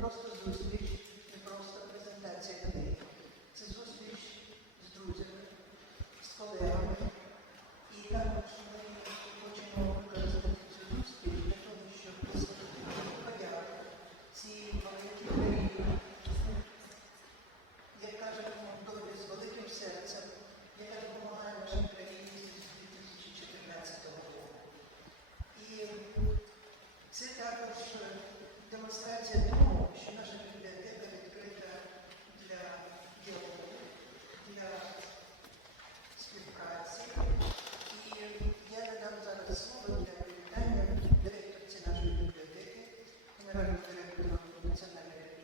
просто зустріч, не просто презентація книги. Це зустріч з друзями, з колегами. І також ми хочемо використати цю зустріч для того, щоб висловити подяку цій маленькій країні, як каже Молдові, з великим серцем, яка допомагає нашій країні з 2014 року. І це також демонстрація того, що наша бібліотека відкрита для діалогу, для співпраці. І я надам зараз слово для привітання директорці нашої бібліотеки, генеральному директору Національної бібліотеки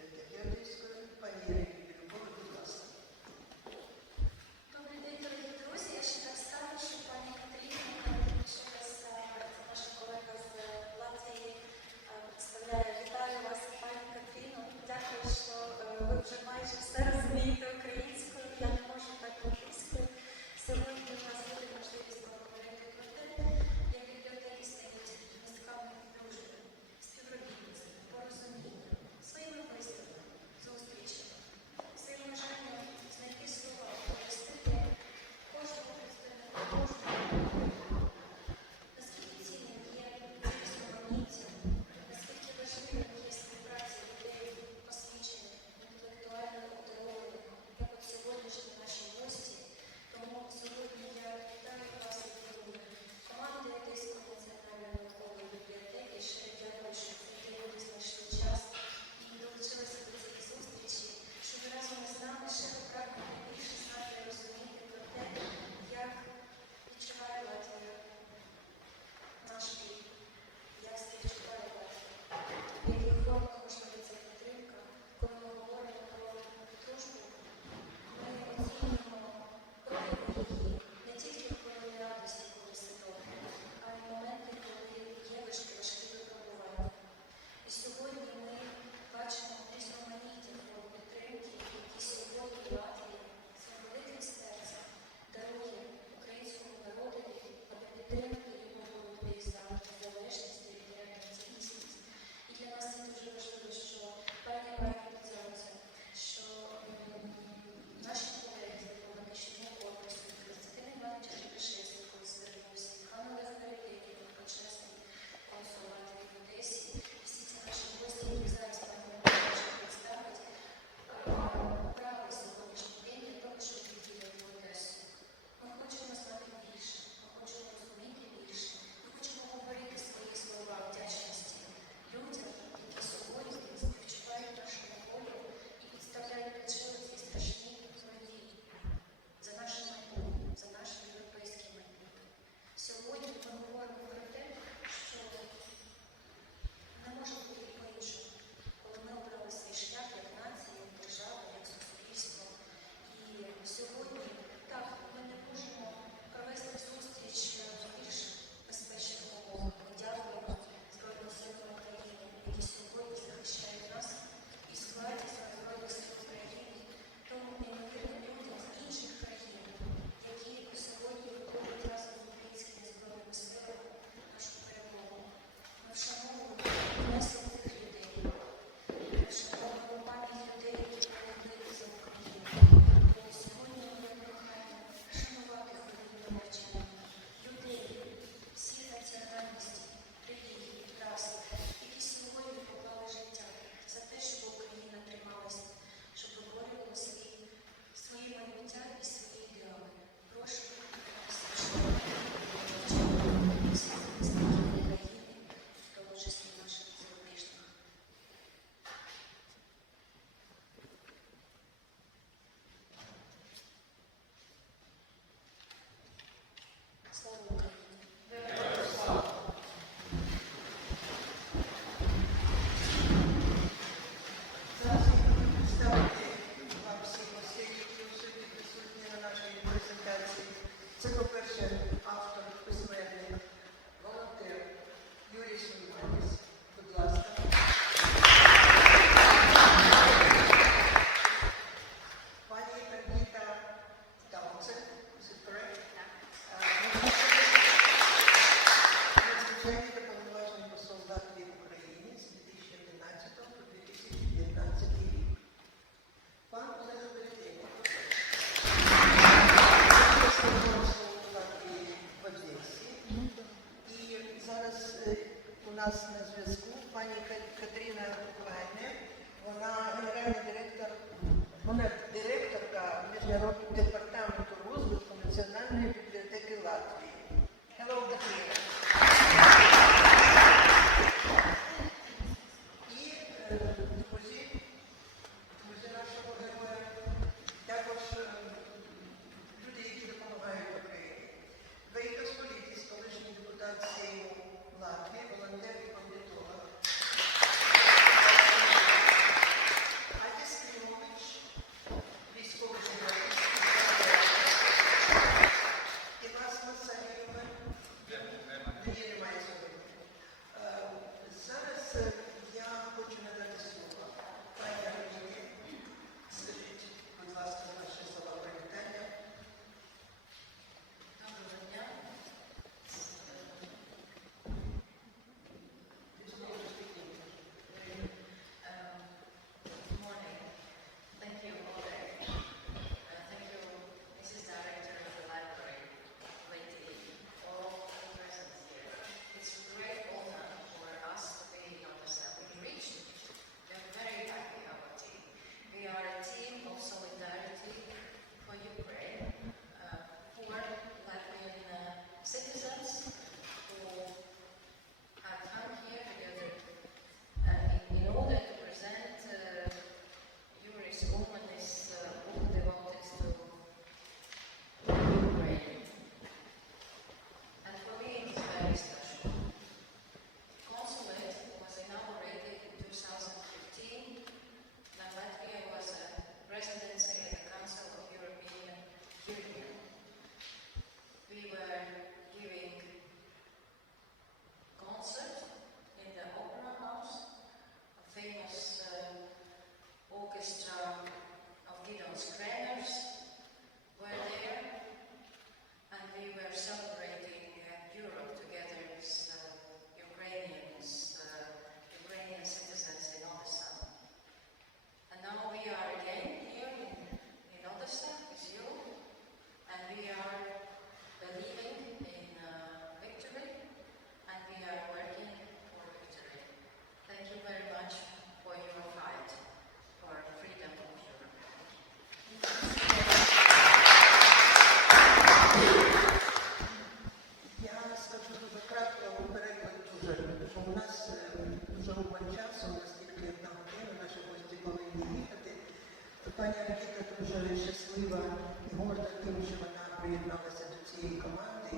пані Аркіта дуже щаслива і горда тим, що вона приєдналася до цієї команди.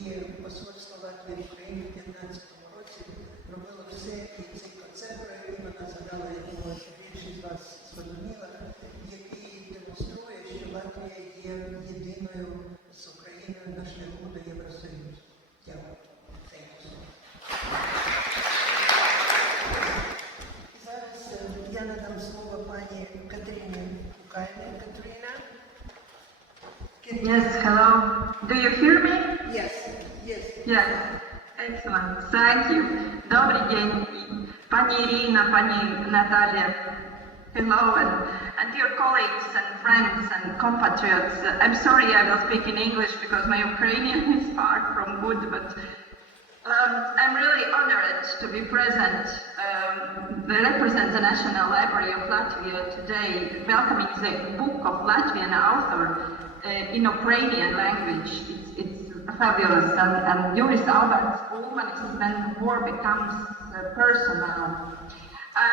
І посольство Латвії в Україні в 2015 році робило все, і цей концерт, про який вона згадала, якого більшість з вас зрозуміла, який демонструє, що Латвія є єдиною з Україною на шляху до Євросоюзу. Дякую. Зараз я надам слово пані Катерині Кукайлі. Катерина. Yes, hello. Do you hear me? Yes, yes. Yes. Excellent. Thank you. Добрый день. Пани Ирина, пани Наталья. Hello, and dear colleagues and friends and compatriots. I'm sorry I will speak in English because my Ukrainian is far from good, but I'm really honored to be present, represent the National Library of Latvia today, welcoming the book of Latvian author in Ukrainian language. It's fabulous, and Юріса Улманіса, when war becomes personal.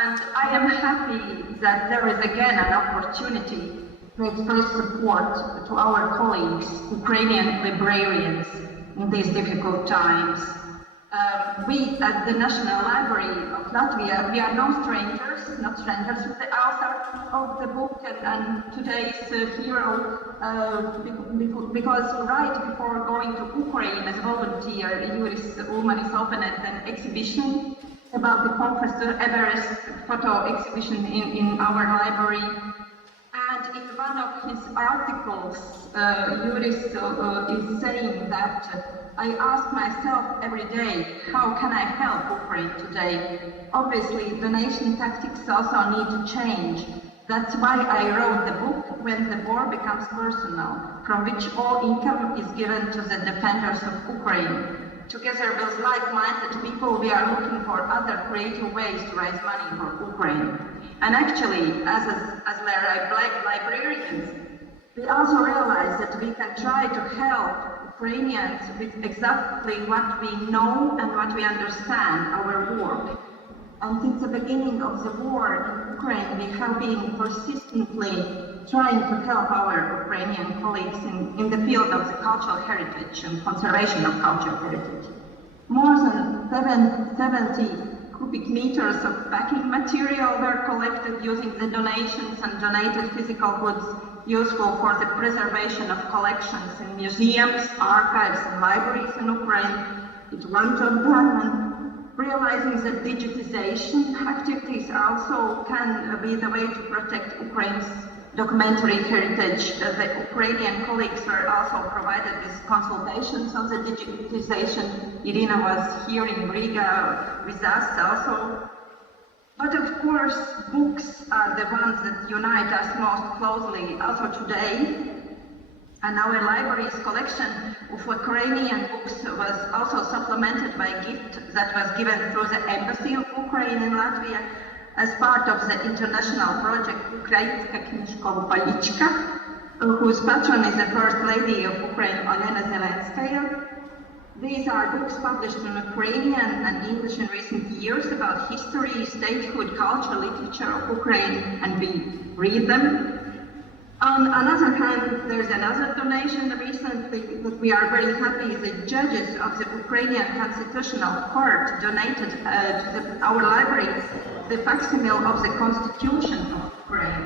And I am happy that there is again an opportunity to express support to our colleagues, Ukrainian librarians, in these difficult times. We, at the National Library of Latvia, we are not strangers to the author of the book and today's hero, because right before going to Ukraine as a volunteer, Юріса Улманіса opened an exhibition about the conquest of Everest photo exhibition in our library. And in one of his articles, Юріса is saying that I ask myself every day, how can I help Ukraine today? Obviously, donation tactics also need to change. That's why I wrote the book, When the War Becomes Personal, from which all income is given to the defenders of Ukraine. Together with like-minded people, we are looking for other creative ways to raise money for Ukraine. And actually, as librarians, we also realize that we can try to help Ukrainians with exactly what we know and what we understand, our work. And since the beginning of the war in Ukraine, we have been persistently trying to help our Ukrainian colleagues in the field of the cultural heritage and conservation of cultural heritage. More than 70 cubic meters of packing material were collected using the donations and donated physical goods useful for the preservation of collections in museums, archives and libraries in Ukraine. It's one job done, and realizing that digitization activities also can be the way to protect Ukraine's documentary heritage. The Ukrainian colleagues were also provided with consultations on the digitization. Irina was here in Riga with us also. But of course, books are the ones that unite us most closely also today. And our library's collection of Ukrainian books was also supplemented by a gift that was given through the Embassy of Ukraine in Latvia as part of the international project knижки, whose patron is the First Lady of Ukraine, Olena Zelenskaya. These are books published in Ukrainian and English in recent years about history, statehood, culture, literature of Ukraine, and we read them. On another hand, there's another donation recently that we are very happy. The judges of the Ukrainian Constitutional Court donated to our library the facsimile of the Constitution of Ukraine,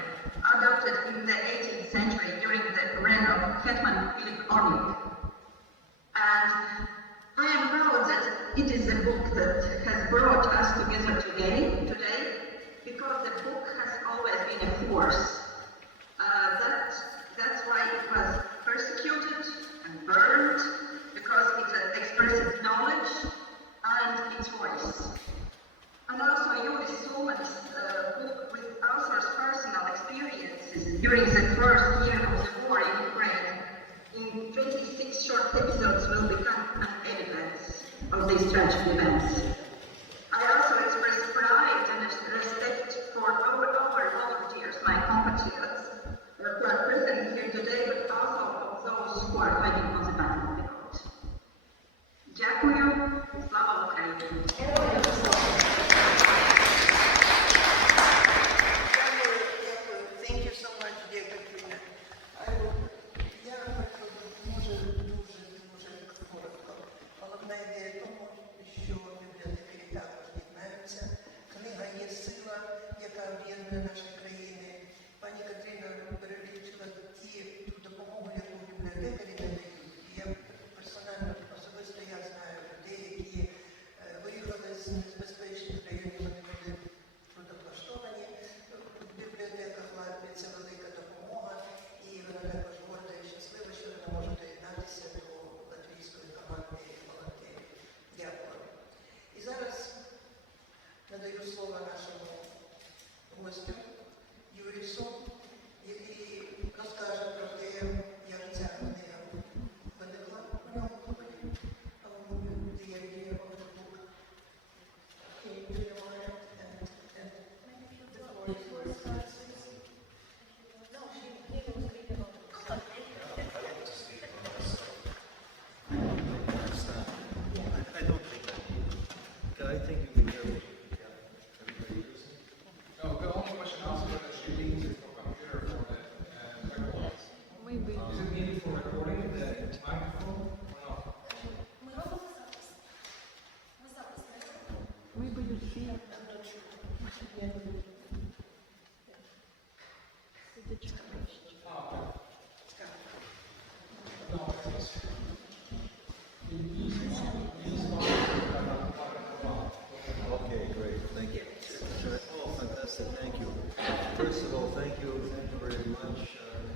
adopted in the 18th century during the reign of Hetman Philip Orlik. And I am proud that it is a book that has brought us together today, because the book has always been a force. That's why it was persecuted and burned, because it expresses knowledge and its voice. And also Юріса Улманіsa's book with author's personal experiences during the first year of the war in Ukraine. In 26 short episodes will become an evidence of these tragic events. I also express pride and respect for our volunteers, my compatriots, who are present here today, but also of those who are fighting on the battlefield. Дякую. Слава Україні. Thank you so much. воїни нашої країни. Пані Катерина перелічила ту допомогу, яку бібліотекарі надають. І я персонально, особисто я знаю людей, які виїхали з небезпечних районів, вони були трудоплаштовані. В бібліотеках Латвії це велика допомога, і вона також горда і щаслива, що вона може доєднатися до латвійської команди волонтерів. Дякую. І зараз надаю слово нашому гостю Юрісу, який розкаже про те, як ця книга виникла. The idea of the book came to your mind and the voice. No, he was speaking on I don't think I think you can hear me. Everybody hears me? No, the only question I asked whether she links it for computer for the recordings. Is it needed for recording the microphone or not? Ми робимо запис. Ми запис не робимо. Okay, great. Thank you. Oh, fantastic. Thank you. First of all, thank you very much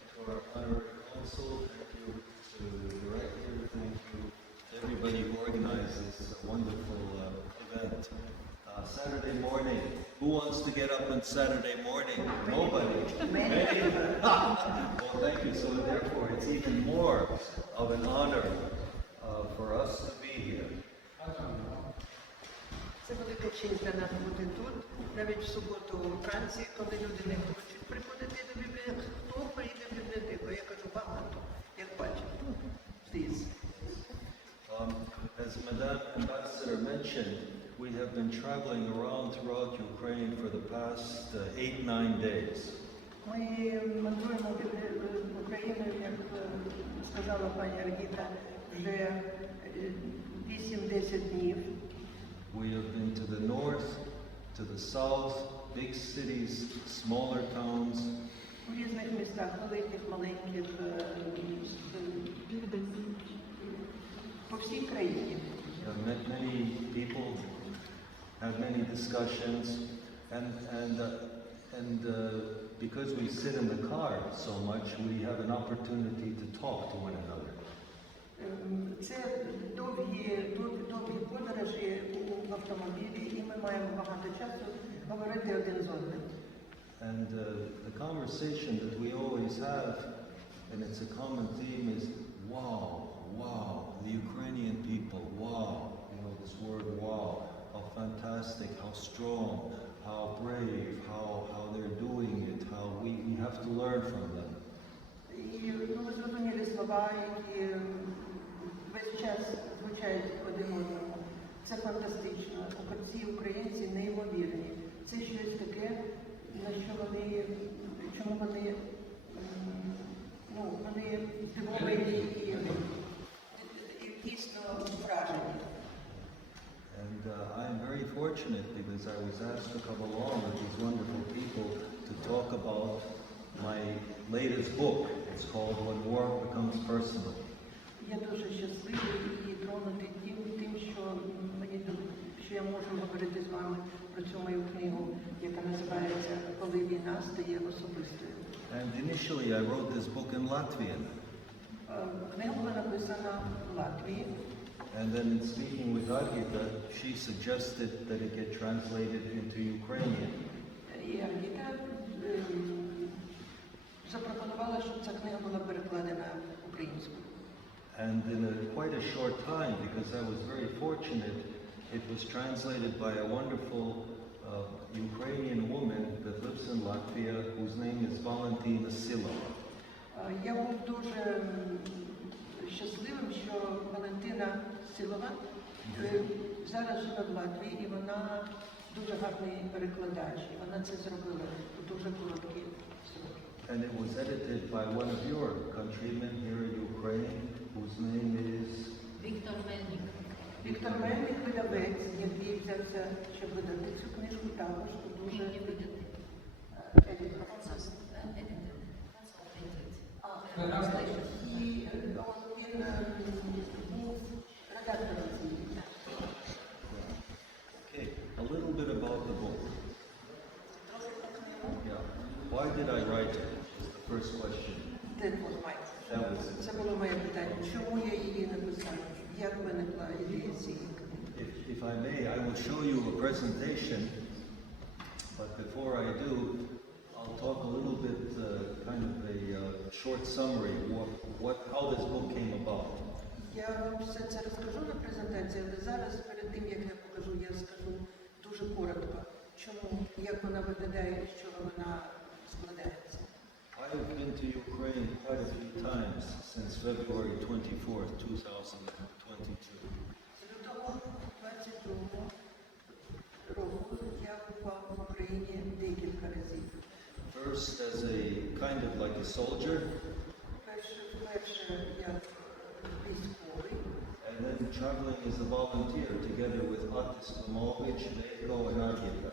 to our honorary consul. Thank you to the director. Thank you to everybody who organized this wonderful event. Saturday morning. Who wants to get up on Saturday morning? Nobody. Many. Well, thank you. So therefore, it's even more of an honor for us to be here. Це велика честь для нас бути тут, навіть в суботу вранці, коли люди не хочуть приходити до бібліотеки. Хто прийде в бібліотеку? Я кажу, багато, як бачите. Please. As Madame Ambassador mentioned, we have been traveling around throughout Ukraine for the past 8-9 days. Ми мандруємо Україною, як сказала пані Аргіта, вже 8-10 днів. We have been to the north, to the south, big cities, smaller towns, У різних містах, великих, маленьких, по всій країні. Many people have many discussions, and because we sit in the car so much, we have an opportunity to talk to one another. Це довгі подорожі в автомобілі, і ми маємо багато часу говорити один з одним. And the conversation that we always have, and it's a common theme, is wow, wow, the Ukrainian people, wow, you know, this word wow, how fantastic, how strong, how brave, how they're doing it, how we have to learn from them. І ми зрозуміли слова, які весь час звучають один одному. Це фантастично. Ці українці неймовірні. Це щось таке, на що вони, чому вони, вони здивовані і дійсно вражені. And I'm very fortunate because I was asked to come along with these wonderful people to talk about my latest book. It's called When War Becomes Personal. Я дуже щасливий і тронутий тим, що я можу говорити з вами про цю мою книгу, яка називається «Коли війна стає особистою». And initially I wrote this book in Latvian. Книга була написана в Латвії. And then in speaking with Argita, she suggested that it get translated into Ukrainian. І Аргіта запропонувала, щоб ця книга була перекладена українською. And in quite a short time, because I was very fortunate, it was translated by a wonderful Ukrainian woman that lives in Latvia, whose name is Valentina Silova. Я був дуже щасливим, що Валентина Силова зараз живе в Латвії, і вона дуже гарний перекладач, і вона це зробила у дуже короткі строки. And it was edited by one of your countrymen here in Ukraine, whose name is Віктор Мельник. Віктор Мельник, видавець, який взявся, щоб видати цю книжку, також дуже Why did I write it? Is the first question. That was my question. Це було моє питання. Чому я її написав? Як виникла ідея цієї книги? If I may, I will show you a presentation, but before I do, I'll talk a little bit, kind of a short summary, how this book came about. Я вам все це розкажу на презентації, але зараз, перед тим, як я покажу, я скажу дуже коротко, чому, як вона виглядає, з чого вона складається. I have been to Ukraine quite a few times since February 24th, 2022. З лютого 22-го року я бував в Україні декілька разів. First as a kind of like a soldier, Перше як військовий, and then traveling as a volunteer together with Atis Tomovic, Neko, and Argita.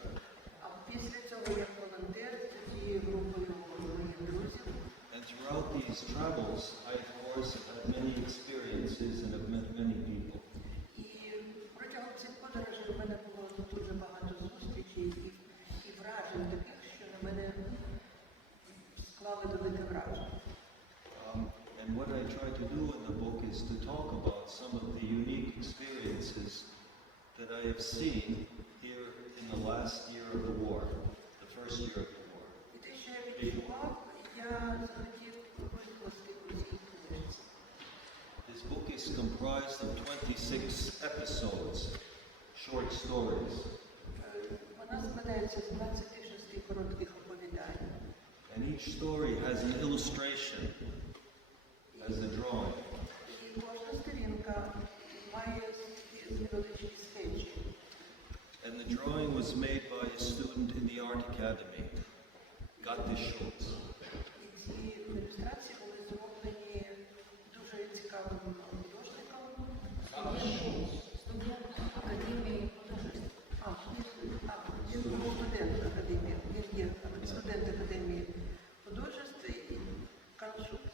а після цього як волонтер тоді групою моїх друзів. And throughout these travels, I of course have had many experiences and have met many people. І протягом цих подорожей у мене було дуже багато зустрічей і вражень таких, що на мене склали велике враження. And what I try to do in the book is to talk about some of the unique experiences that I have seen here in the last year of the war, the first year of the war. І те, що я відчував, я захотів викласти у цій книжці. This book is comprised of 26 episodes, short stories. Вона складається з 26 коротких оповідань. And each story has an illustration as a drawing. І кожна сторінка має невеличкі скетчі. And the drawing was made by a student in the Art Academy, Gatti Schultz. І ці ілюстрації були зроблені дуже цікавим художником. Студент Академії художеств. Він був студент Академії. Він є студент Академії художеств і Карл Шульц.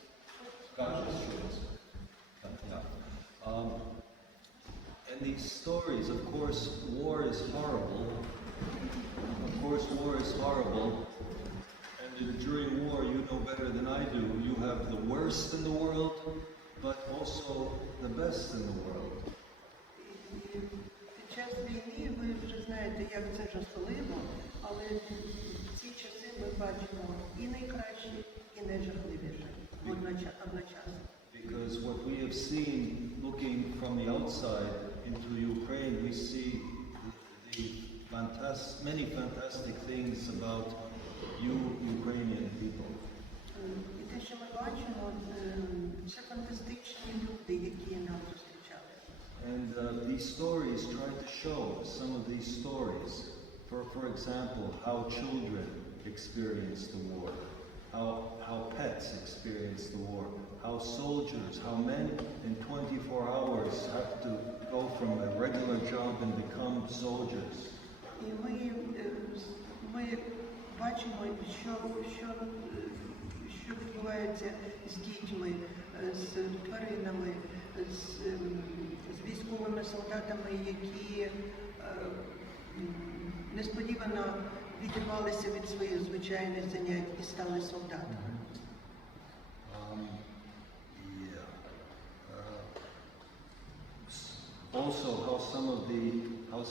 And these stories, of course, war is horrible. Of course, war is horrible. And during war, you know better than I do, you have the worst in the world, but also the best in the world. І під час війни ви вже знаєте, як це жахливо, але в ці часи ми бачимо і найкраще, і найжахливіше одночасно. Because what we have seen looking from the outside into Ukraine, we see many fantastic things about you, Ukrainian people. І те, що ми бачимо, це фантастичні люди, які нам зустрічали. And these stories try to show some of these stories. For example, how children experience the war, how pets experience the war, how soldiers, how men in 24 hours have to go from a regular job and become soldiers. І ми бачимо, що відбувається з дітьми, з тваринами, з військовими солдатами, які несподівано відірвалися від своїх звичайних занять і стали солдатами. Also, how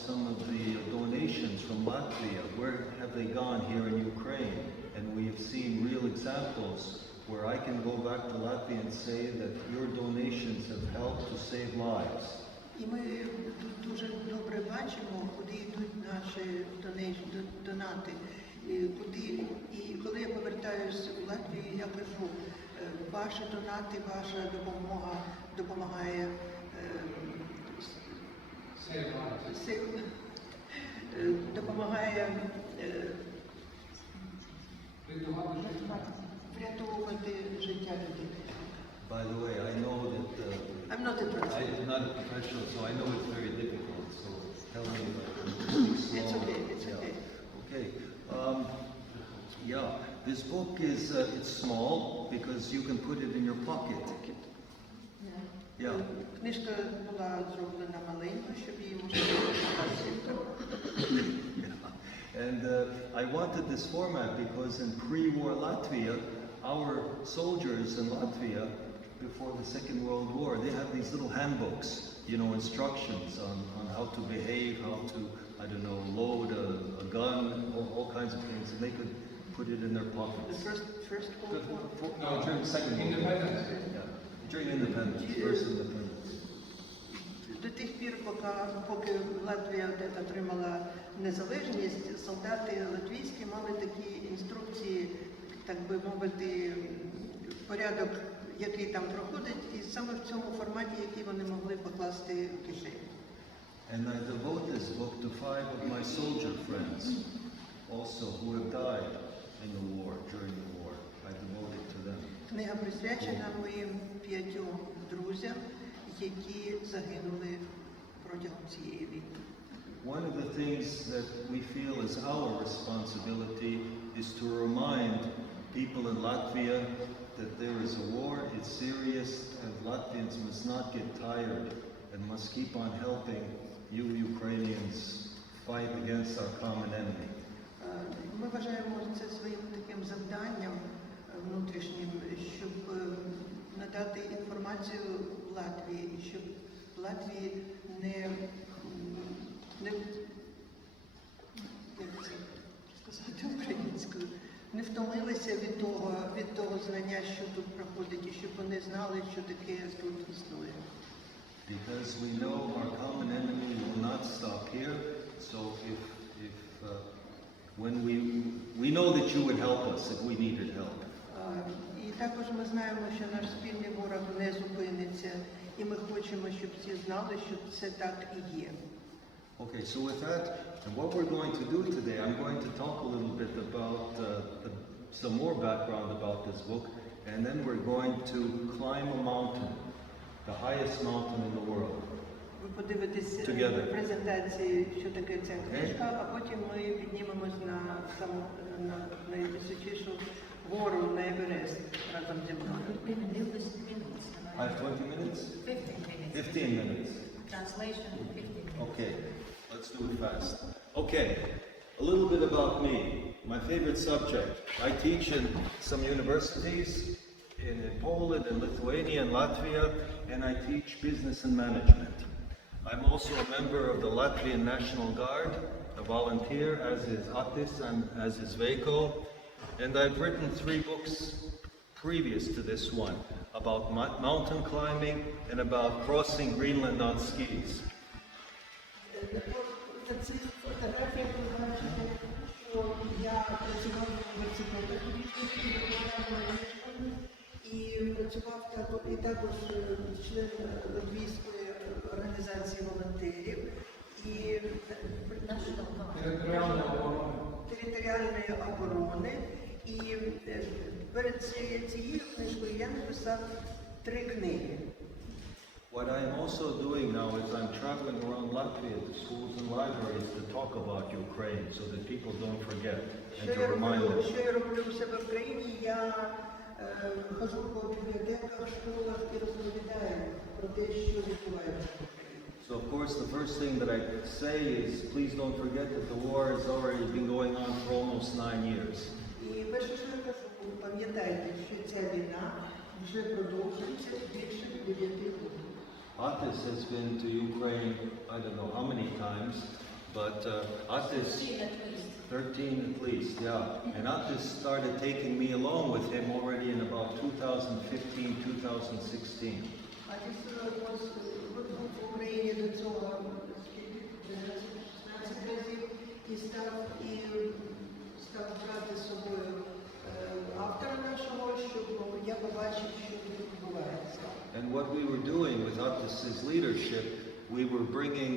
some of the donations from Latvia, where have they gone here in Ukraine? And we have seen real examples where I can go back to Latvia and say that your donations have helped to save lives. І ми дуже добре бачимо, куди йдуть наші донати. І коли я повертаюся в Латвію, я кажу, ваші донати, ваша допомога допомагає врятовувати життя людей. By the way, I know that I'm not a person. I'm not a professional, so I know it's very difficult. So tell me It's okay, it's okay. Okay. Yeah, this book is it's small because you can put it in your pocket. Yeah. Книжка була зроблена маленькою, щоб її можна було. And I wanted this format because in pre-war Latvia, our soldiers in Latvia, before the Second World War, they had these little handbooks, you know, instructions on how to behave, how to, I don't know, load a gun, all kinds of things, and they could put it in their The pockets. first World War. No, during the Second World War. Independence. Yeah. During independence, first independence. До тих пір, поки Латвія отримала незалежність, солдати латвійські мали такі інструкції, так би мовити, порядок, який там проходить, і саме в цьому форматі, який вони могли покласти в кишені. And I devote this book to 5 of my soldier friends, also who have died in the war, during the war. I devote it to them. Книга присвячена моїм 5 друзям, які загинули протягом цієї війни. One of the things that we feel is our responsibility is to remind people in Latvia that there is a war, it's serious, and Latvians must not get tired and must keep on helping you Ukrainians fight against our common enemy. Ми вважаємо це своїм таким завданням внутрішнім, щоб надати інформацію в Латвії, і щоб в Латвії не як це сказати українською, не втомилися від того знання, що тут проходить, і щоб вони знали, що таке тут існує. Because we know our common enemy will not stop here, so when we know that you would help us if we needed help. І також ми знаємо, що наш спільний ворог не зупиниться, і ми хочемо, щоб всі знали, що це так і є. Okay, so with that, and what we're going to do today, I'm going to talk a little bit about some more background about this book, and then we're going to climb a mountain, the highest mountain in the world. Ви подивитесь Together. презентації, що таке ця книжка, а потім ми піднімемось на найвисочішу гору, на Еверест разом зі мною. I have 20 minutes? 15 minutes. Translation 15 minutes. Okay, let's do it fast. Okay, a little bit about me. My favorite subject. I teach in some universities in Poland, in Lithuania, and Latvia, and I teach business and management. I'm also a member of the Latvian National Guard, a volunteer, as is Atis and as is Veiko, and I've written 3 books previous to this one about mountain climbing and about crossing Greenland on skis. На цих фотографіях ви бачите, що я працював в університетах і працював і також член латвійської організації волонтерів і територіальної оборони. І перед цією книжкою я написав 3 книги. What I'm also doing now is I'm traveling around Latvia to schools and libraries to talk about Ukraine so that people don't forget and to remind them. Що я роблю у себе в країні? Я хожу по бібліотеках, школах і розповідаю про те, що відбувається в Україні. So of course the first thing that I say is please don't forget that the war has already been going on for almost 9 years. І перше, що я кажу, пам'ятайте, що ця війна вже продовжується більше 9 років. Atis has been to Ukraine, I don't know how many times, but Atis, 13 at least, yeah. And Atis started taking me along with him already in about 2015, 2016. А був в Україні до цього 16 разів і став брати з собою автора нашого, щоб я побачив, що відбувається. And what we were doing with Atis's leadership, we were bringing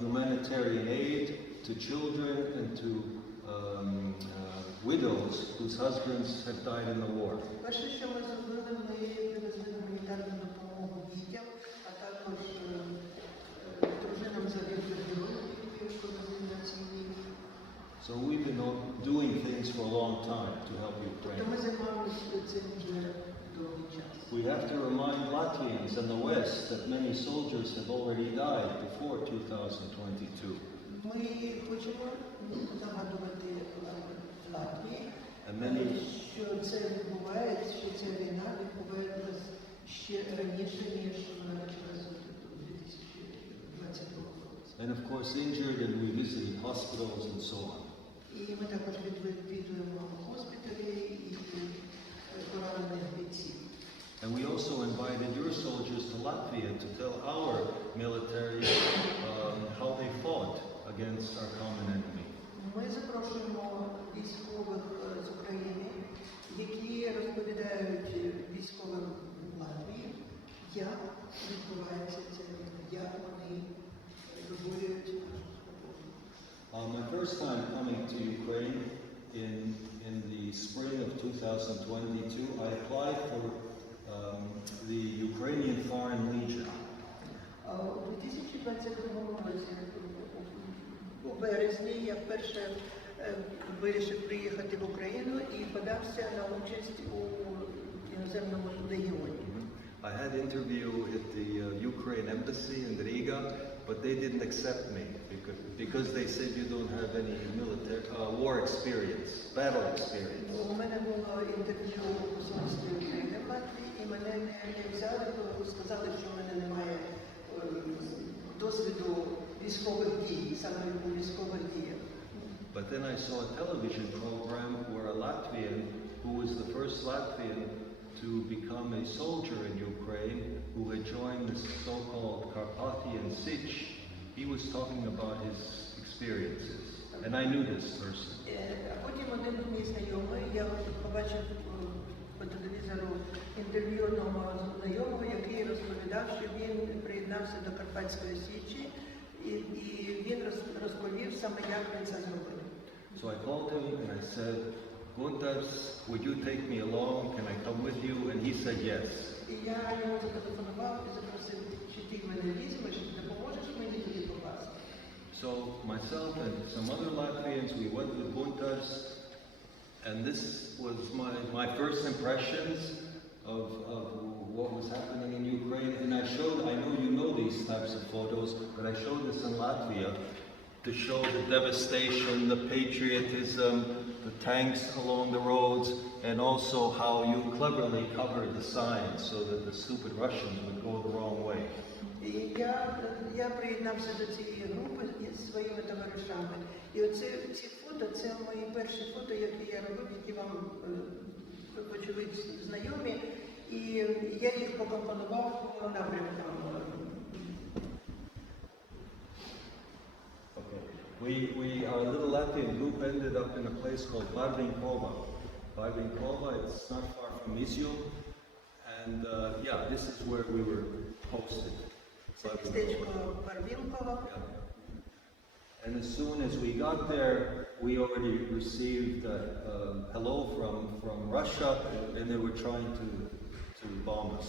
humanitarian aid to children and to widows whose husbands have died in the war. Перше, що ми зробили, ми привезли гуманітарну допомогу дітям, а також дружинам загиблих героїв, які повезли на цій війні. So we've been doing things for a long time to help Тобто ми Ukraine. займалися цим вже довгий час. We have to remind Latvians in the West that many soldiers have already died before 2022. Ми хочемо нагадувати Латвії, що це відбувається, що ця війна відбувається ще раніше, ніж вона почалася у 2022 році. And of course injured, and we visited hospitals and so on. І ми також відвідуємо госпіталі і поранених бійців. And we also invited your soldiers to Latvia to tell our military how they fought against our common enemy. Ми запрошуємо військових з України, які розповідають військовим Латвії, як відбувається це, як вони виборюють нашу свободу. My first time coming to Ukraine in the spring of 2022, I applied for the Ukrainian Foreign Legion. У 2022 році, у березні, я вперше вирішив приїхати в Україну і подався на участь у іноземному легіоні. I had an interview at the Ukraine embassy in Riga, but they didn't accept me because they said you don't have any military war experience, battle experience. У мене було інтерв'ю у посольстві України в Латвії, і мене не взяли, бо сказали, що в мене немає досвіду військових дій, саме у військових діях. But then I saw a television program where a Latvian, who was the first Latvian to become a soldier in Ukraine, who had joined the so-called Carpathian Sich, he was talking about his experiences. And I knew this person. А потім один мій знайомий, я побачив по телевізору інтерв'ю одного знайомого, який розповідав, що він приєднався до Карпатської Січі, і він розповів саме, як він це зробив. So I called him and I said, Guntas, would you take me along? Can I come with you? And he said yes. І я йому зателефонував і запросив, чи ти мене візьмеш, допоможеш мені туди попасти. So myself and some other Latvians, we went with Guntas, and this was my first impressions of what was happening in Ukraine. And I know you know these types of photos, but I showed this in Latvia to show the devastation, the patriotism, the tanks along the roads, and also how you cleverly covered the signs so that the stupid Russians would go the wrong way. І я приєднався до цієї групи зі своїми товаришами. І ці фото, це мої перші фото, які я робив, які вам, очевидь, знайомі. І я їх покомпонував по напрямкам. Our little Latvian group ended up in a place called Barvinkova. Barvinkova, it's not far from Izyum. And yeah, this is where we were posted. And as soon as we got there, we already received hello from Russia, and they were trying to bomb us.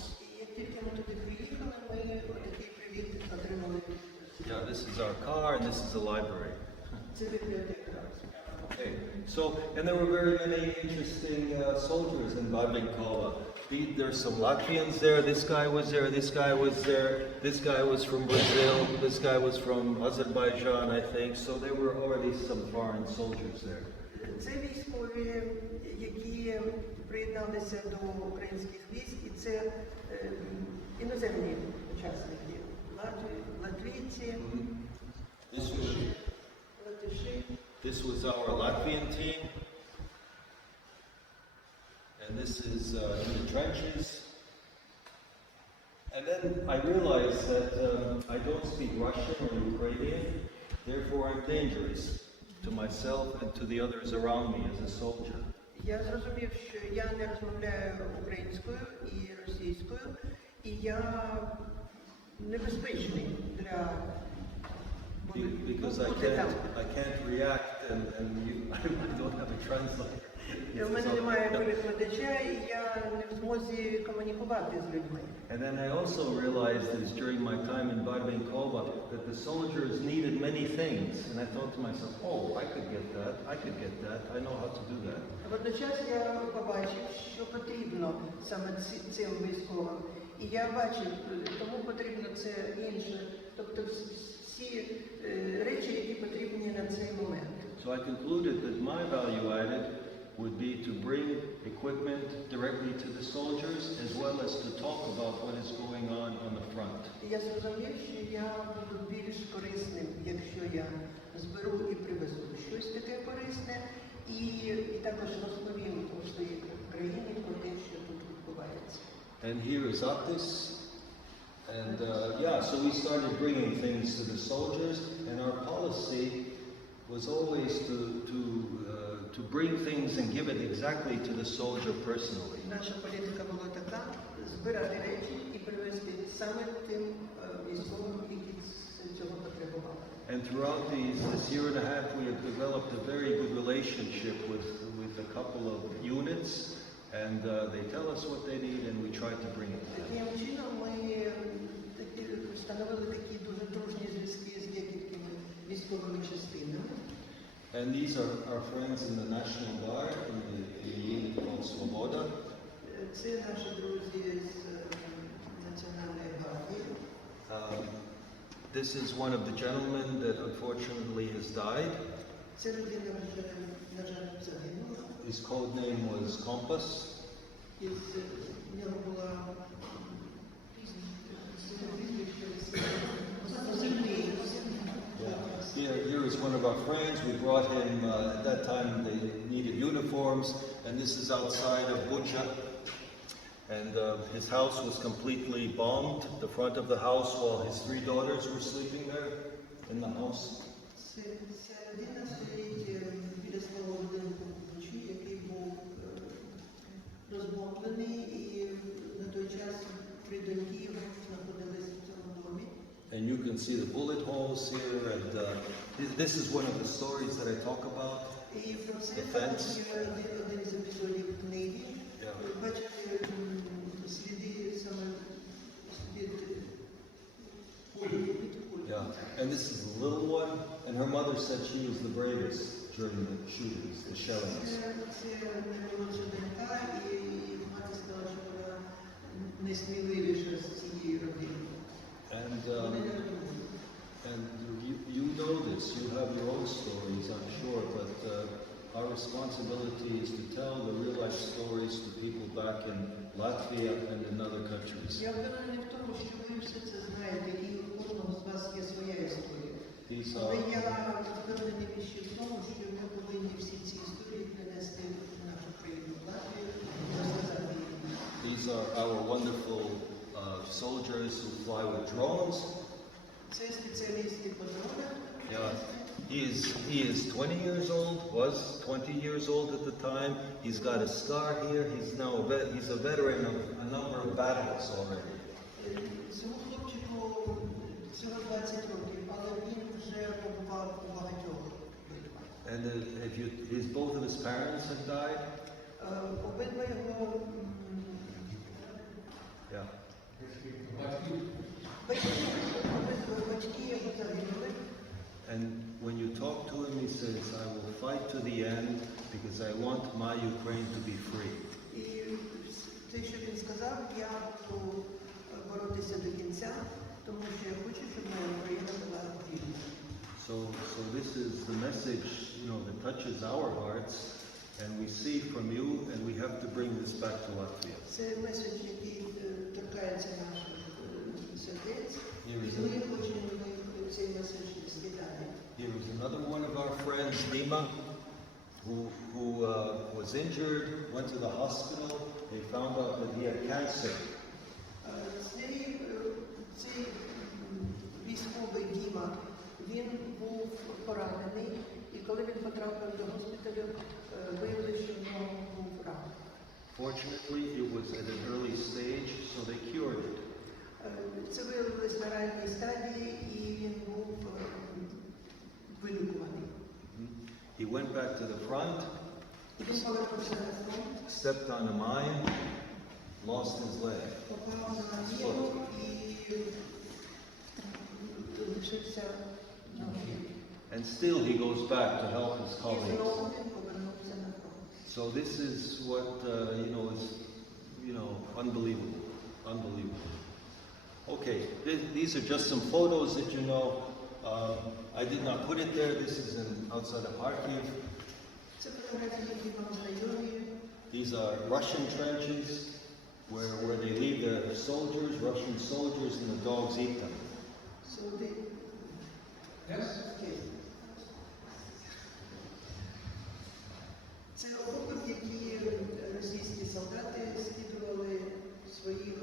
Yeah, this is our car, and this is the library. Okay, so, and there were very many interesting soldiers in Barvinkova. There's some Latvians there, this guy was there, this guy was there, this guy was from Brazil, this guy was from Azerbaijan, I think, so there were already some foreign soldiers there. Це військові, які приєдналися до українських військ, і це іноземні учасники, латвійці, латиші. This was our Latvian team, and this is in the trenches. And then I realized that I don't speak Russian or Ukrainian, therefore I'm dangerous to myself and to the others around me as a soldier. Я зрозумів, що я не розмовляю українською і російською, і я небезпечний для Because I can't react and I don't have a translator. У мене немає перекладача, і я не в змозі комунікувати з людьми. And then I also realized that during my time in Barvinkova that the soldiers needed many things. And I thought to myself, oh, I could get that, I know how to do that. Водночас я побачив, що потрібно саме цим військовим. І я бачив, тому потрібно це інше. Тобто всі речі, які потрібні на цей момент. So I concluded that my value added would be to bring equipment directly to the soldiers as well as to talk about what is going on the front. Я зрозумів, що я буду більш корисним, якщо я зберу і привезу щось таке корисне, і також розповім у своїй країні про те, що тут відбувається. And here is Atis. And so we started bringing things to the soldiers, and our policy was always to bring things and give it exactly to the soldier personally. Наша політика була така: збирати речі і привезти саме тим військовим, які цього потребували. And throughout this year and a half, we have developed a very good relationship with a couple of units, and they tell us what they need, and we try to bring it. Таким чином ми встановили такі дуже дружні зв'язки з декількома військовими частинами. And these are our friends in the National Guard, in the unit called Svoboda. Це наші друзі з Національної гвардії. This is one of the gentlemen that unfortunately has died. Це людина вже, на жаль, загинула. His code name was Compass. Із нього була Here is one of our friends. We brought him, at that time they needed uniforms, and this is outside of Bucha. And his house was completely bombed, the front of the house, while his 3 daughters were sleeping there in the house. Ця людина стоїть біля свого будинку в Бучі, який був розбомблений, і на той час 3 доньки його знаходились в цьому домі. And you can see the bullet holes here, and this is one of the stories that I talk about. І про це також є один з епізодів книги. Бачите сліди саме від кулі. Yeah, and this is the little one, and her mother said she was the bravest during the shootings, the shellings. Це наймолодша донька, і мати сказала, що вона найсміливіша з цієї родини. And you know this, you have your own stories, I'm sure, but our responsibility is to tell the real life stories to people back in Latvia and in other countries. Я впевнений в тому, що ви все це знаєте, і у кожного з вас є своя історія. Але я впевнений ще в тому, що ми повинні всі ці історії принести в нашу країну, Латвію, і розказати їх. These are our wonderful soldiers who fly with drones. Це спеціалісти по дронах. Yeah. He is 20 years old, was 20 years old at the time. He's got a scar here. He's a veteran of a number of battles already. Цьому хлопчику всього 20 років, але він вже побував у багатьох битвах. And both of his parents have died. Обидва його Yeah. батьки його загинули. And when you talk to him, he says, "I will fight to the end because I want my Ukraine to be free." І те, що він сказав, я буду боротися до кінця, тому що я хочу, щоб моя Україна була вільна. So this is the message, that touches our hearts, and we see from you, and we have to bring this back to Latvia. Це меседж, який торкається наших сердець. Here is Ми хочемо цей меседж нести далі. Here is another one of our friends, Dima, who was injured, went to the hospital. They found out that he had cancer. Цей військовий Діма, він був поранений, і коли він потрапив до госпіталю, виявили, що в нього був рак. Fortunately, it was at an early stage, so they cured it. Це виявилось на ранній стадії, і він був вилікуваний. He went back to the front, Він повернувся на фронт, stepped on a mine, lost his leg. попав на міну і лишився ноги. And still he goes back to help his І colleagues. знову він повернувся на фронт. So this is what, is, unbelievable. Okay, these are just some photos that I did not put it there. This is outside of Kharkiv. Це фотографії, які вам знайомі. These are Russian trenches where they leave their soldiers, Russian soldiers, and the dogs eat them. So they... Yes? Okay. Це окопи, в які російські солдати скидували своїх...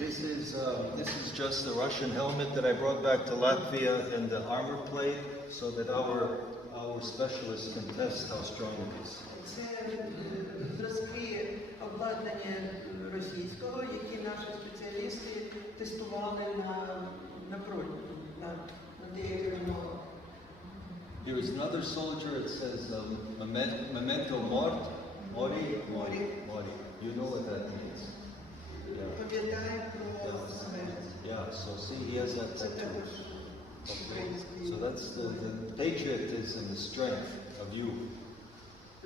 This is just the Russian helmet that I brought back to Latvia and the armor plate so that our specialists can test how strong it is. Це зразки обладнання російського, які наші спеціалісти тестували на броні, на деяких вимогах. Here is another soldier. It says memento mori. You know what that means. Пам'ятає про смерть. Yeah, so see, he has that Це tattoo. також Okay. український. So that's the patriotism, the strength of you.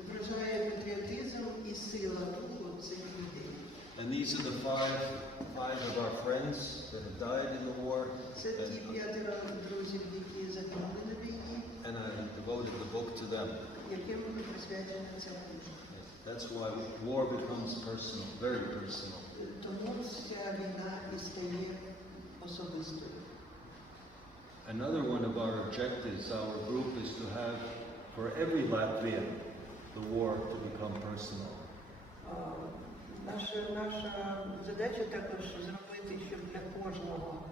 Вражає патріотизм і сила духу цих людей. And these are the five of our friends that have died in the war. Це ті 5 друзів, які загинули на війні, And I devoted the book to them. яким присвячена ця книжка. That's why war becomes personal, very personal. Тому ця війна і стає особистою. Another one of our objectives, our group, is to have, for every Latvian, the war to become personal. Наша задача також зробити, щоб для кожного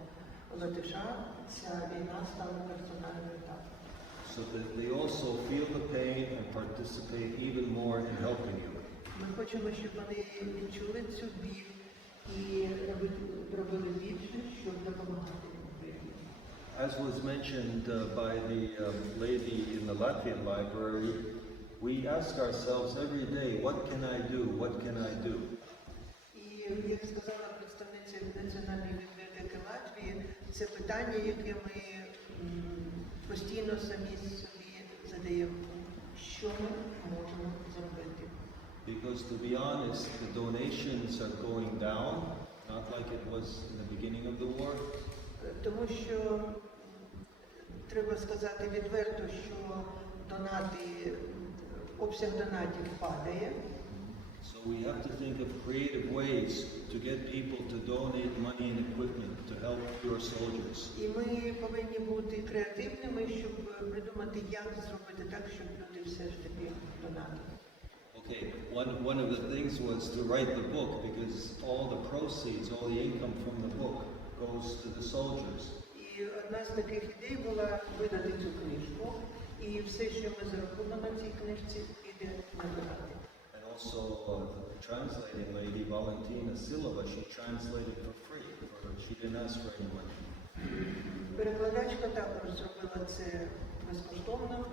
латиша ця війна стала персональною також. So that they also feel the pain and participate even more in helping you. Ми хочемо, щоб вони відчули цю біль і робили більше, щоб допомагати Україні. As was mentioned by the lady in the Latvian library, we ask ourselves every day, what can I do? What can I do? І, як сказала представниця Національної бібліотеки Латвії, це питання, яке ми постійно самі собі задаємо, що ми можемо зробити. Because to be honest, the donations are going down, not like it was in the beginning of the war. Тому що треба сказати відверто, що обсяг донатів падає. So we have to think of creative ways to get people to donate money and equipment to help your soldiers. І ми повинні бути креативними, щоб придумати, як зробити так, щоб люди все ж таки донатили. Okay, one of the things was to write the book because all the proceeds, all the income from the book goes to the soldiers. І одна з таких ідей була видати цю книжку, і все, що ми заробимо на цій книжці, піде на донати. And also the translating lady, Valentina Silva, she translated for free. She didn't ask for any money. Перекладачка також зробила це безкоштовно,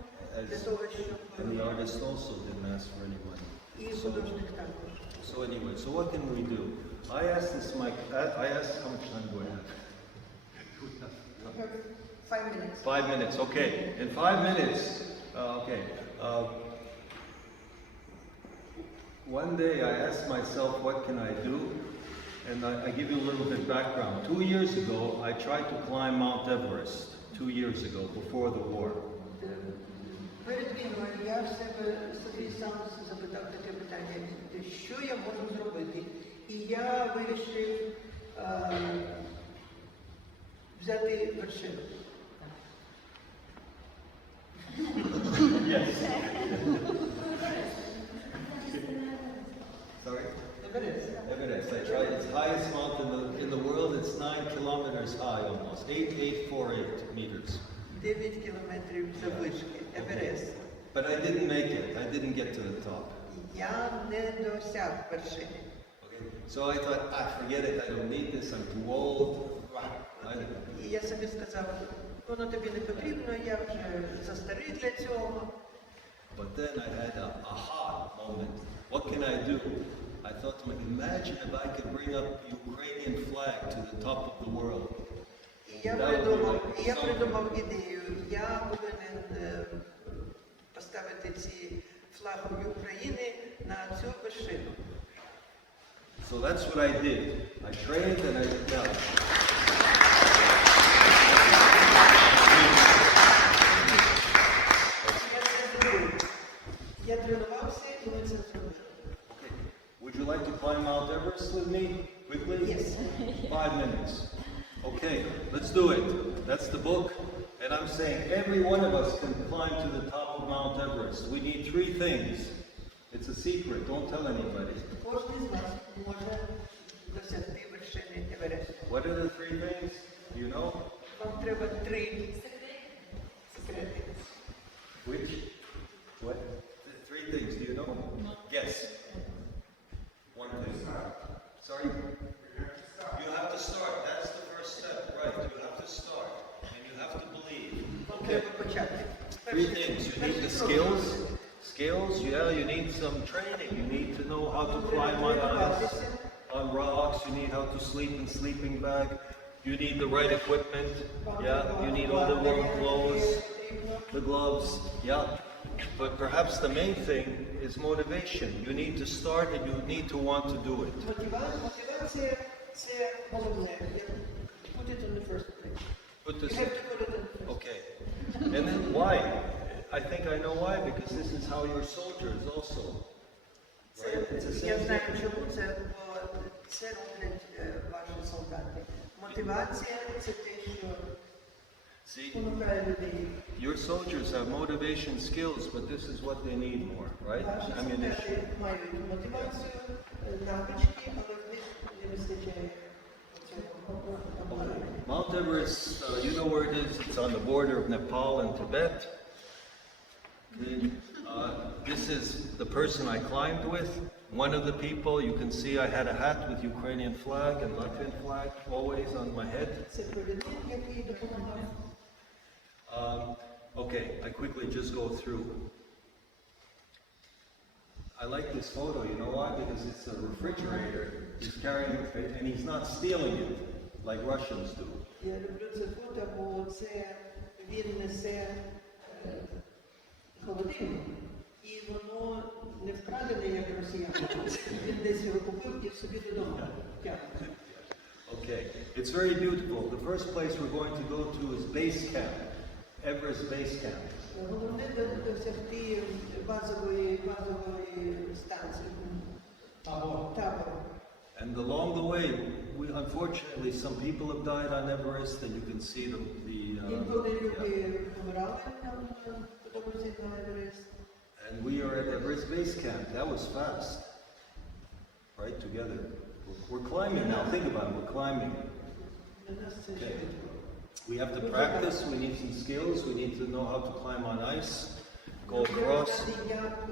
для того, щоб... And the artist also didn't ask for any money. І художник також. So anyway, so what can we do? I asked how much time do I have? 5 minutes. 5 minutes, okay. In 5 minutes, okay. One day I asked myself, what can I do? And I give you a little bit background. 2 years ago, I tried to climb Mount Everest. 2 years ago, before the war. Перед війною я собі сам запитав таке питання, що я можу зробити? І я вирішив взяти вершину. Yes. Sorry? Everest. I tried. It's the highest mountain in the world. It's 9 kilometers high almost. 8.48 meters. 9 кілометрів заввишки. Еверест. But I didn't make it. I didn't get to the top. Я не досяг вершини. Okay. So I thought, forget it. I don't need this. I'm too old. І я собі сказав, воно тобі не потрібно, я вже застарий для цього. But then I had an aha moment. What can I do? I thought to myself, imagine if I could bring up the Ukrainian flag to the top of the world. І я придумав ідею, я повинен поставити ці флаги України на цю вершину. So that's what I did. I trained and I yeah. Я тренувався і ми це зробили. Okay. Would you like to climb Mount Everest with me quickly? Yes. 5 minutes. Okay, let's do it. That's the book. And I'm saying every one of us can climb to the top of Mount Everest. We need 3 things. It's a secret. Don't tell anybody. Кожен з нас може досягти вершини Евересту. What are the 3 things? Do you know? Вам треба 3 секрети. Which? What? 3 things. Do you know? Yes. 1 thing. Sorry? You have to start. That's the first step, right? You have to start. And you have to believe. Вам Okay. треба почати. 3 things. You need the skills. Skills, yeah, you need some training. You need to know how to climb on ice, on rocks. You need how to sleep in sleeping bag. You need the right equipment. Yeah, you need all the warm clothes, the gloves. Yeah. But perhaps the main thing is motivation. You need to start and you need to want to do it. Мотивація – це головне. Put it in the first place. Put You this. have to put it in the first place. Okay. And then why? I think I know why, because this is how your soldiers also. Right? It's the Я same знаю, thing. чому це, бо це роблять ваші солдати. Мотивація – це те, що See, спонукає людей. your soldiers have motivation skills, but this is what they need more, right? Ваші Ammunition. солдати мають мотивацію, навички, але в них не вистачає цього. Mount Everest, you know where it is? It's on the border of Nepal and Tibet. This is the person I climbed with. One of the people, you can see I had a hat with Ukrainian flag and Latvian flag always on my head. Це провідник, який допомагав. Okay, I quickly just go through. I like this photo, you know why? Because it's a refrigerator. He's carrying it and he's not stealing it like Russians do. Я люблю це фото, бо це він несе холодильник, і воно не вкрадене, як росіяни. Він десь його купив і собі додому тягне. Okay, it's very beautiful. The first place we're going to go to is base camp, Everest base camp. Головне досягти базової станції, табору. And along the way, unfortunately, some people have died on Everest, and you can see Інколи люди помирали там по дорозі на Еверест. and we are at Everest base camp. That was fast, right? Together, we're climbing now. Think about it. We're climbing. Для нас це Okay. We have to practice. We need some skills. We need to know how to climb on ice, go across. Як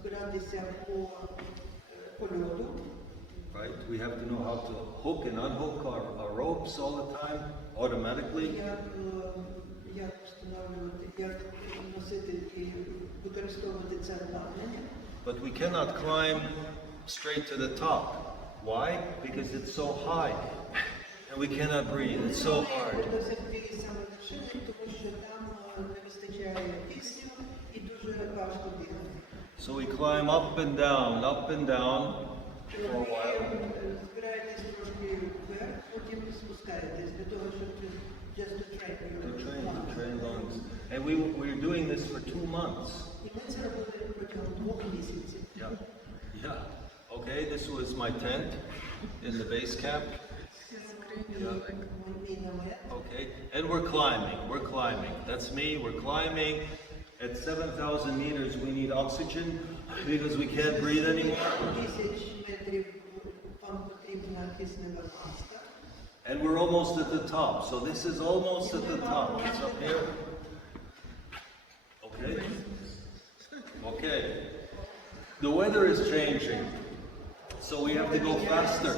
збиратися по льоду. Right? We have to know how to hook and unhook our ropes all the time, automatically. Як встановлювати, як носити і використовувати це обладнання. But we cannot climb straight to the top. Why? Because it's so high. And we cannot breathe. It's so hard. Досягти саме вершини, тому що там не вистачає кисню і дуже важко дихати. So we climb up and down for a while. Збираєтесь трошки вверх, потім спускаєтесь для того, щоб just to train To train lungs. And we're doing this for 2 months. І ми це робили протягом 2 місяців. Yeah. Okay, this was my tent in the base camp. Мій намет. Okay, and we're climbing. That's me, we're climbing. At 7,000 meters we need oxygen because we can't breathe anymore. 1000 метрів вам потрібна киснева маска. And we're almost at the top, so this is almost at the top. It's up here. Okay? Okay. The weather is changing, so we have to go faster.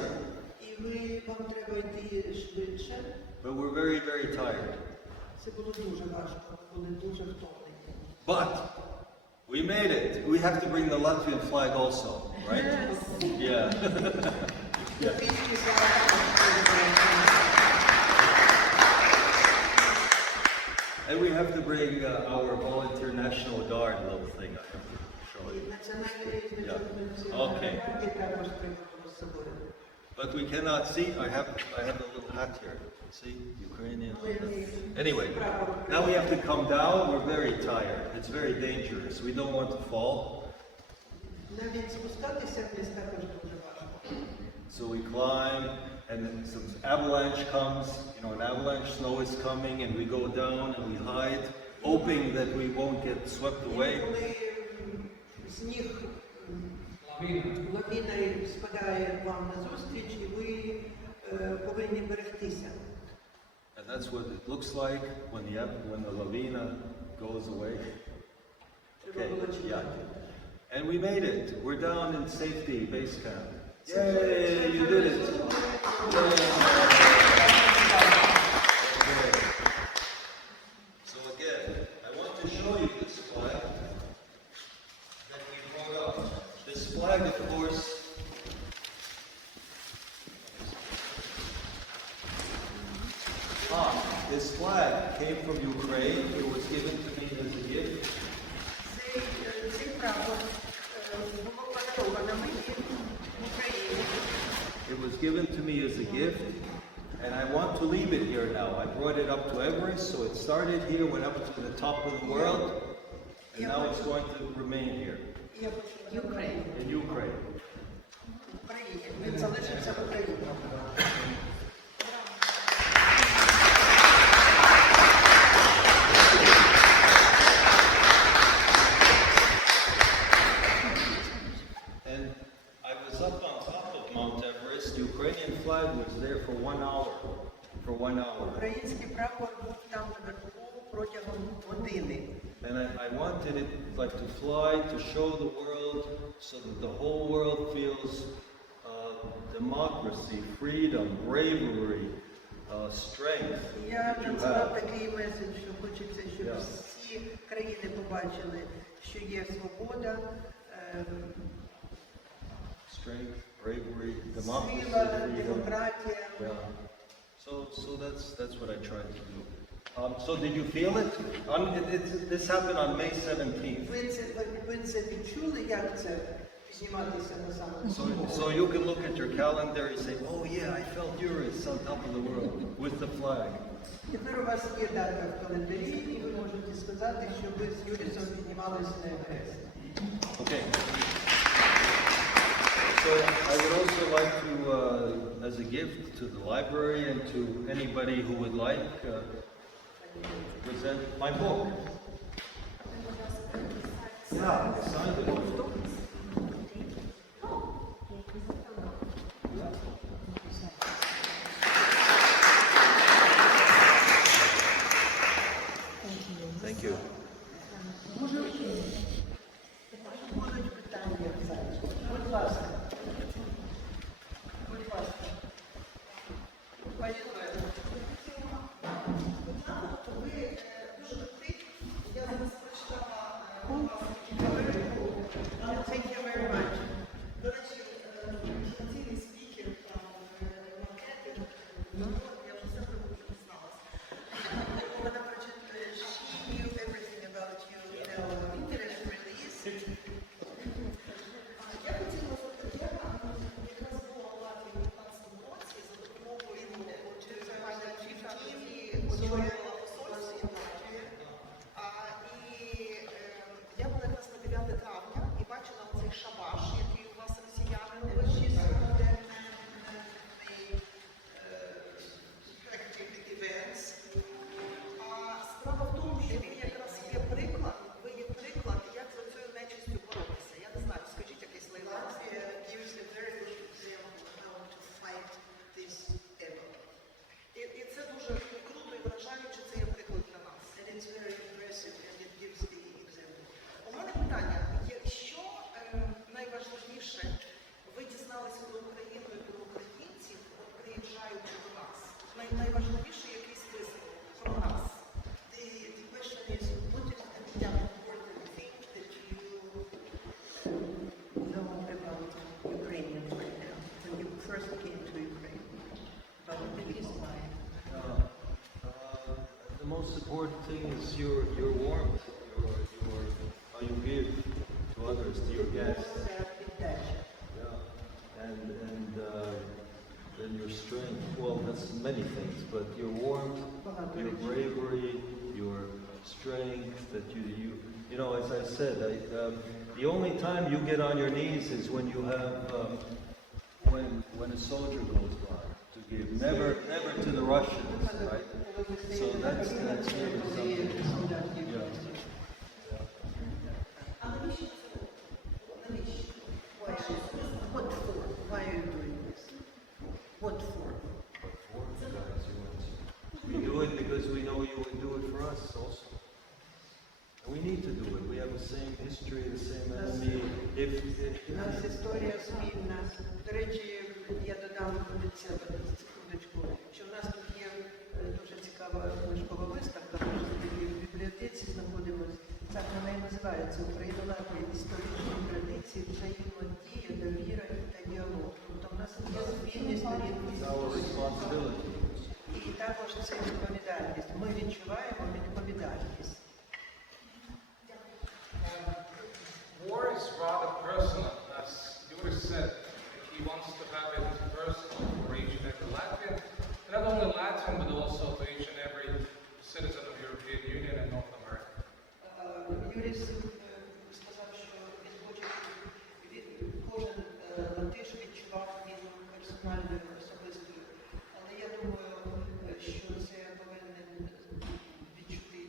І вам треба йти швидше. But we're very, very tired. Це було дуже важко, були дуже втомлені. But we made it. We have to bring the Latvian flag also, right? Yeah. Yeah. And we have to bring our volunteer National Guard little thing I have to show І you. національний рівень Yeah. Okay. також приймемо з собою. But we cannot see. I have a little hat here. See, Ukrainian. Anyway, now we have to come down. We're very tired. It's very dangerous. We don't want to fall. Навіть спускатися вниз також дуже важко. So we climb, and then some avalanche comes. You know, an avalanche snow is coming, and we go down and we hide, hoping that we won't get swept away. Коли сніг лавіною спадає вам назустріч, і ви повинні берегтися. And that's what it looks like when the lavina goes away. Okay, yeah. And we made it. We're down in safety, base camp. Yay, you did it. Yay. Okay. So again, I want to show you this flag that we brought up. This flag, of course, this flag came from Ukraine. It was given to me as a gift. Цей прапор було подаровано мені в Україні. It was given to me as a gift, and I want to leave it here now. I brought it up to Everest, so it started here, went up to the top of the world, and now it's going to remain here Я хочу в Україні. in Ukraine. В Україні. Він залишився в Україні. And I was up on top of Mount Everest. The Ukrainian flag was there for 1 hour. For 1 hour. Український прапор був там наверху протягом години. And I wanted it like to fly to show the world so that the whole world feels democracy, freedom, bravery, strength Я that you надсилав have. такий меседж, що хочеться, щоб всі країни побачили, що є свобода, Strength, bravery, democracy, сила, freedom. демократія. Yeah. So that's what I tried to do. So did you feel it? This happened on May 17th. Ви це відчули, як це підніматися на самому? So you can look at your calendar and say, oh yeah, I felt Юріс on top of the world with the flag. Тепер у вас є дата в календарі, і ви можете сказати, що ви з Юрісом піднімалися на Еврест. Okay. So I would also like to, as a gift to the library and to anybody who would like, present my book. Yeah, sign the book. Thank you. Будуть питання зараз. Будь ласка. Будь ласка. Пані Олено. Ви дуже добрі. Я зараз прочитала Thank you very much. До речі, мотиваційний спікер маркетинг, я вже все дізналася. Вона прочитала, she knew everything about you, interest release. Я хотіла запитати, якраз була в Латвії в 2015 році за допомогою очолювала посольство в Латвії. І я була якраз на 9 травня і бачила оцей шабаш, який у вас росіяни робили. Справа в тому, що ви якраз є приклад, як за цією нечистю боротися. Я не знаю, скажіть якийсь лайфхак. І це дуже круто і вражаюче, це є приклад для нас. У мене питання, що найважливіше ви дізналися про Україну і про українців, от приїжджаючи до нас? Найважливіше якийсь висновок про нас? The question is, what is the important thing that you know about Ukrainians right now, when you first came to Ukraine, about the biggest life? The most important thing is your warmth, your give to others, to your guests. Це віддача. Yeah. And your strength, well, that's many things, but your warmth, your bravery, your strength, that you know, as I said, the only time you get on your knees is when you have, when a soldier goes by to give, never to the Russians, right? So that's really something. Yeah. А навіщо це? Навіщо? What for? Why are you doing this? What for? We do it because we know you would do it for us also. And we need to do it. We have the same history, the same enemy. У нас історія спільна. До речі, я додам від себе секундочку, що в нас тут є дуже цікава книжкова виставка, ми в бібліотеці знаходимося. Так вона і називається «Україно-Латвія. Історичні традиції, взаємодія, довіра та діалог». Тобто в нас є спільні сторінки історії. І також це відповідальність. Ми відчуваємо відповідальність. War is rather personal, as Juris said. He wants to have it personal for each and every Latvian, not only Latvian, but also to each and every citizen of the European Union and North America. Юріс сказав, що він хоче, кожен латиш відчував він персональною, особистою. Але я думаю, що це повинен відчути,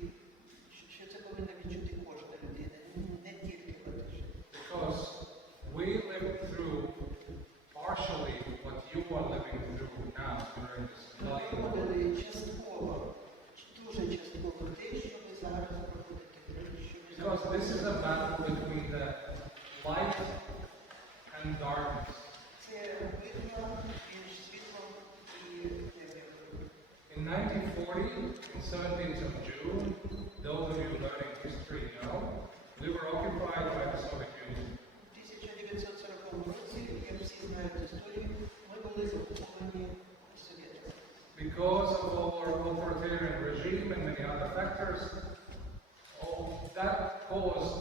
що це повинна відчути кожна людина, не тільки латиш. Because we lived through partially what you are living through now during this Ми rebellion. проходили частково, дуже частково те, що ви зараз проходите. Because this is a battle between the light and darkness. Це битва між світлом і темрявою. In 1940, in 17th of June, those of you learning history know, we were occupied by the Soviet Union. У 1940 році, як всі знають історію, ми були окуповані Совєтами. Because of our authoritarian regime and many other factors, that caused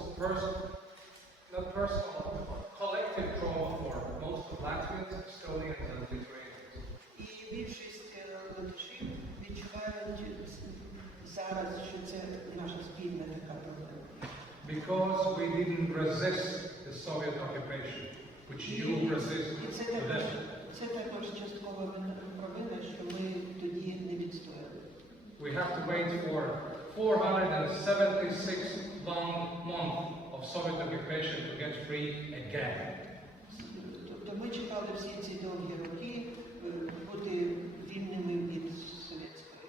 collective trauma for most of Latvians, Estonians, and Lithuanians. І більшість латишів відчувають зараз, що це наша спільна така проблема. Because we didn't resist the Soviet occupation, which you resist І today. це також часткова провина, що ми тоді не відстояли. We have to wait for 476 long months of Soviet occupation to get free again. Тобто ми чекали всі ці довгі роки бути вільними від совєтської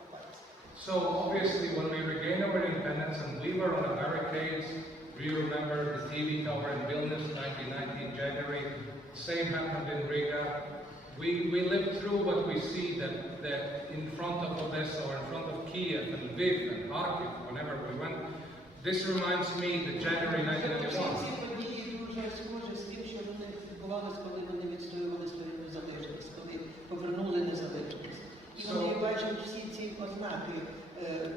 окупації. So obviously when we regained our independence and we were on the barricades, we remember the TV tower in Vilnius 1990 in January, same happened in Riga. We lived through what we see that in front of Odessa or in front of Kiev and Lviv and Kharkiv, whenever we went. This reminds me the January 1991. Ці події дуже схожі з тим, що вони відбувалися, коли вони відстоювали свою незалежність, коли повернули незалежність. І вони бачать всі ці ознаки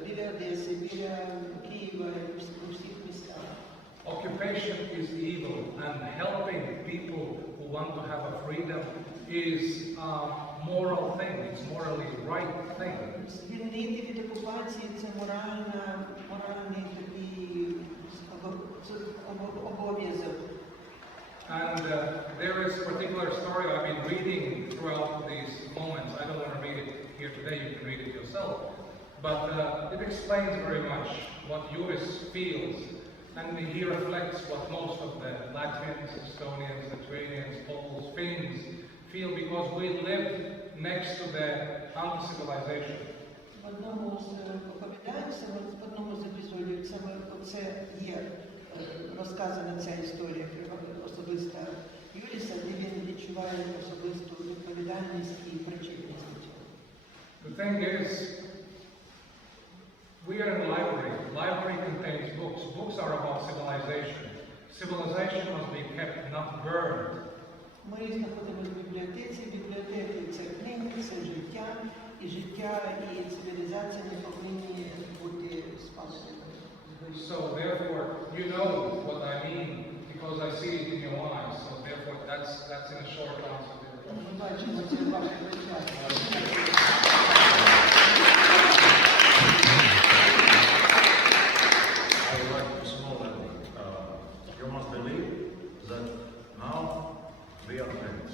біля Одеси, біля Києва, у всіх містах. Occupation is evil, and helping people who want to have a freedom is a moral thing, it's morally right thing. Звільнити від окупації – це моральний такий обов'язок. And there is a particular story I've been reading throughout these moments. I don't want to read it here today, you can read it yourself. But it explains very much what Juris feels. And he reflects what most of the Latvians, Estonians, Lithuanians, Poles, Finns feel because we live next to the anti-civilization. В одному з оповідань, в одному з епізодів, саме оце є розказана ця історія особиста Юріса, де він відчуває особисту відповідальність і причетність до цього. The thing is, we are in a library. Library contains books. Books are about civilization. Civilization must be kept, not burned. Ми знаходимося в бібліотеці. Бібліотеки – це книги, це життя, і цивілізація не повинні бути спаленими. So therefore, you know what I mean because I see it in your eyes. So therefore, that's in a short answer. Ми бачимо це в ваших очах. I would like to know that you must believe that now we are friends.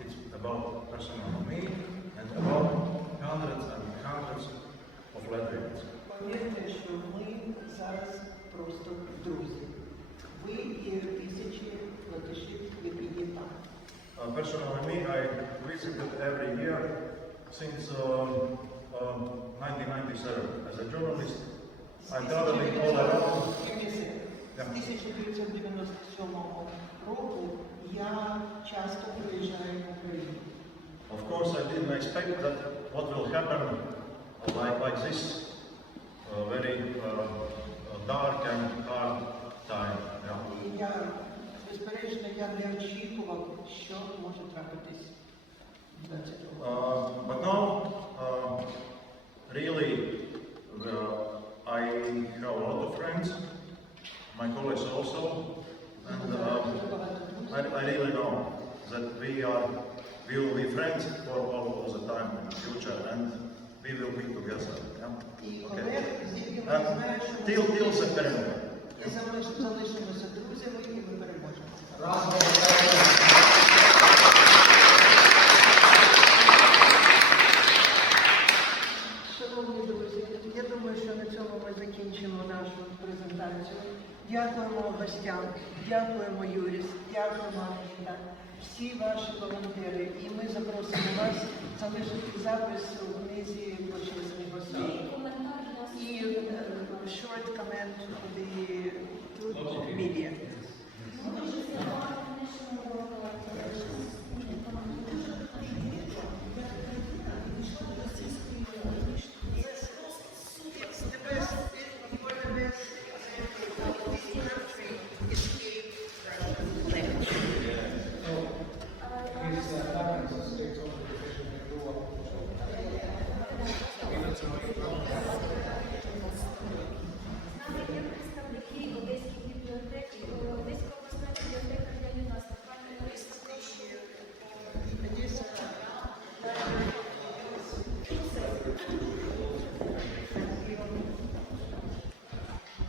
It's about personal me and about hundreds and hundreds of Latvians. Повірте, що ми зараз просто друзі. Ви і тисячі латишів, які є там. Personally, me, I visited every year since 1997. As a journalist, I'm traveling all around. З 1997 року я часто приїжджаю в Україну. Of course, I didn't expect that what will happen like this very dark and hard time. І я, безперечно, я не очікував, що може трапитись в 20 років. But now, really, I have a lot of friends, my colleagues also, and I really know that we will be friends for all the time in the future, and we will be together. І Yeah? колег, з якими я знаю, що Till September. ми залишимося друзями і ми переможемо. Шановні друзі, я думаю, що на цьому ми закінчимо нашу презентацію. Дякуємо гостям, дякуємо Юріс, дякуємо Анжела, всі ваші волонтери. І ми запросимо вас залишити запис у книзі «Почесні гостей». Коментар для І short comment to the media. Дуже святого